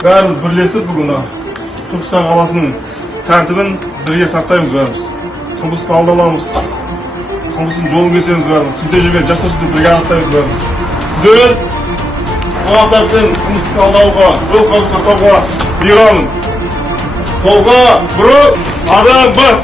бәріміз бірлесіп бүгін Түркістан қаласының тәртібін бірге сақтаймыз бәріміз. Қылмысты алдаламыз. Қылмыстың жолын кесеміз бәріміз. Түнде жүрген жасөспірімдерді бірге анықтаймыз бәріміз. Сіздермен қоғамдықпен қылмыстық алдауға, жол қауіпсіздігін сақтауға бұйырамын. Солға бұрып, адам бас.